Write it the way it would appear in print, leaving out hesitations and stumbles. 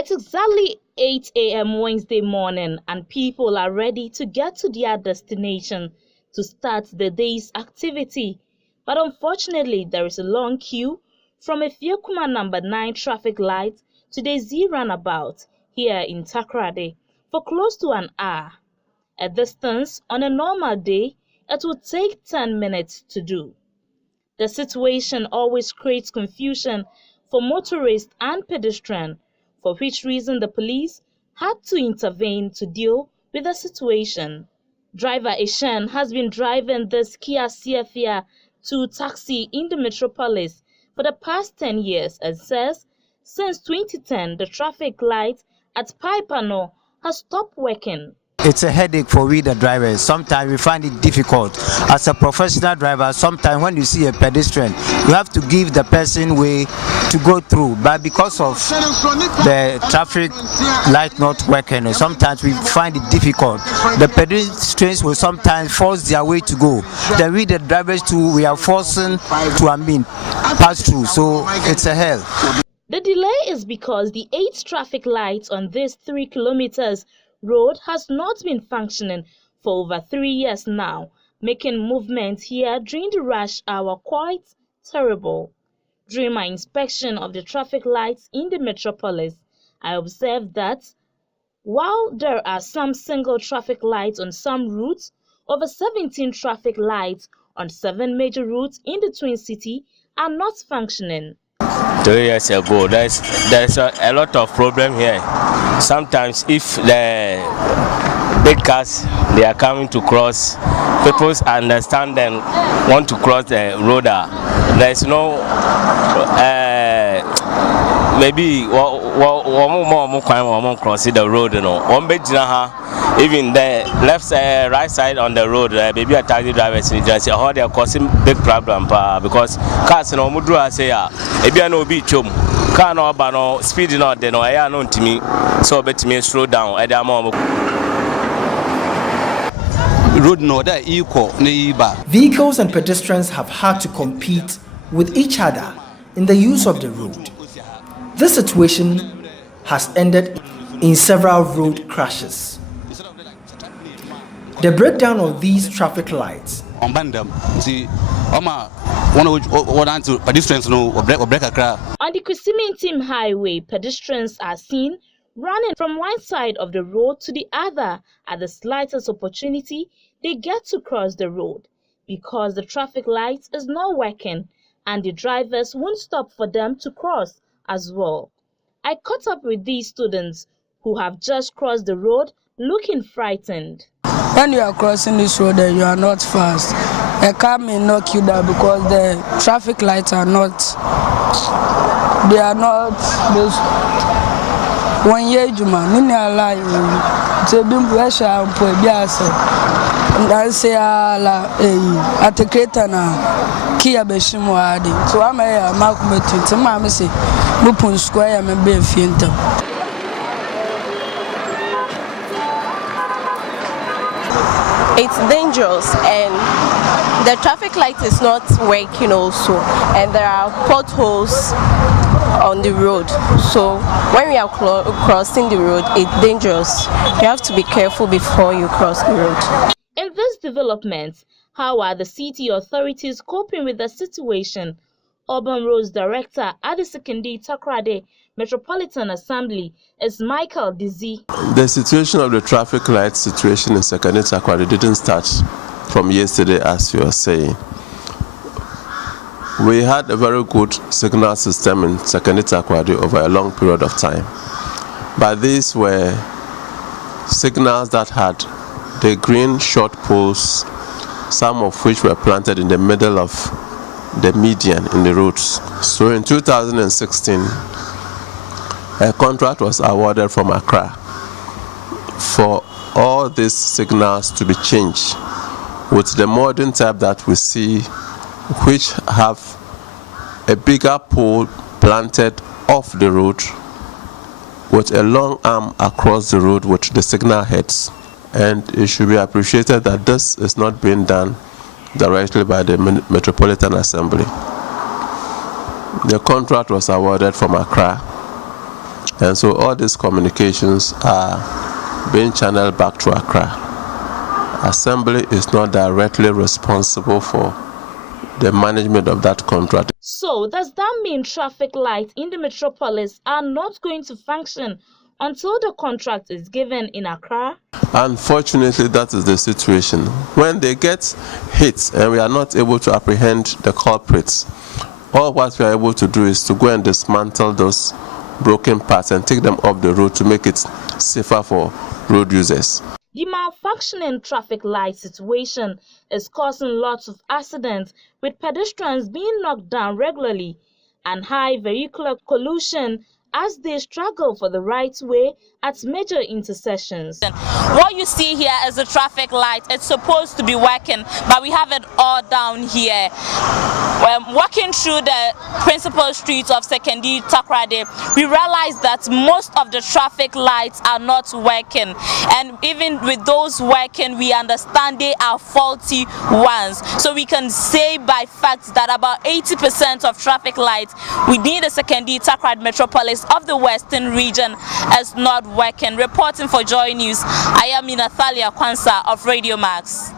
It's exactly 8 a.m. Wednesday morning and people are ready to get to their destination to start the day's activity. But unfortunately, there is a long queue from Efiekuma number 9 traffic light to the Z roundabout here in Takoradi for close to an hour. A distance on a normal day, it would take 10 minutes to do. The situation always creates confusion for motorists and pedestrians, for which reason the police had to intervene to deal with the situation. Driver Eshen has been driving this Kia CFR 2 taxi in the metropolis for the past 10 years and says since 2010 the traffic light at Paipano has stopped working. It's a headache for we the drivers. Sometimes we find it difficult. As a professional driver, sometimes when you see a pedestrian, you have to give the person way to go through. But because of the traffic light not working, sometimes we find it difficult. The pedestrians will sometimes force their way to go. Then we the drivers too, we are forcing to pass through. So it's a hell. The delay is because the 8 traffic lights on these 3 kilometers road has not been functioning for over 3 years now, making movement here during the rush hour quite terrible. During my inspection of the traffic lights in the metropolis, I observed that while there are some single traffic lights on some routes, over 17 traffic lights on 7 major routes in the Twin City are not functioning. 3 years ago, there's a lot of problem here. Sometimes if the big cars they are coming to cross, people understand them want to cross the road. There's no maybe one crossing the road. Even the left side, right side on the road, maybe a taxi driver say, "Oh, they are causing big problem because cars no mudra say ebi no be chom car no ba no speed no de no ya no ntimi so betimi slow down e dey am road no that equal neighbor." Vehicles and pedestrians have had to compete with each other in the use of the road. This situation has ended in several road crashes. The breakdown of these traffic lights on bandam see one to pedestrians no break a car. On the Kusimintim Highway, pedestrians are seen running from one side of the road to the other at the slightest opportunity they get to cross the road because the traffic light is not working and the drivers won't stop for them to cross as well. I caught up with these students who have just crossed the road looking frightened. When you are crossing this road, you are not fast. A car may knock you down because the traffic lights are not. They are not. One year, Juma, Nini alive. To be pressure and put biasa. And say, at the Kretana, Kia Beshimuadi. So I'm a Malcolm to Mamma say, Mupun Square, and be a fienter. It's dangerous and the traffic light is not working also, and there are potholes on the road. So when we are crossing the road, it's dangerous. You have to be careful before you cross the road. In this development, how are the city authorities coping with the situation? Urban Roads Director at the Sekondi Takoradi Metropolitan Assembly is Michael Dizzy. The situation of the traffic light situation in Sekondi Takoradi didn't start from yesterday, as you are saying. We had a very good signal system in Sekondi Takoradi over a long period of time. But these were signals that had the green short poles, some of which were planted in the middle of the median in the roads. So in 2016, a contract was awarded from Accra for all these signals to be changed with the modern type that we see, which have a bigger pole planted off the road with a long arm across the road with the signal heads. And it should be appreciated that this is not being done directly by the Metropolitan Assembly. The contract was awarded from Accra And so all these communications are being channeled back to Accra. Assembly is not directly responsible for the management of that contract. So does that mean traffic lights in the metropolis are not going to function until the contract is given in Accra? Unfortunately, that is the situation. When they get hit and we are not able to apprehend the culprits, all what we are able to do is to go and dismantle those broken parts and take them off the road to make it safer for road users. The malfunctioning traffic light situation is causing lots of accidents, with pedestrians being knocked down regularly and high vehicular pollution as they struggle for the right way at major intersections. What you see here is a traffic light. It's supposed to be working, but we have it all down here. Walking through the principal streets of Sekondi, Takoradi, we realize that most of the traffic lights are not working. And even with those working, we understand they are faulty ones. So we can say by fact that about 80% of traffic lights within the Sekondi, Takoradi metropolis of the Western region is not working. Reporting for Joy News, I am Ina-Thalia Quansah of Radio Max.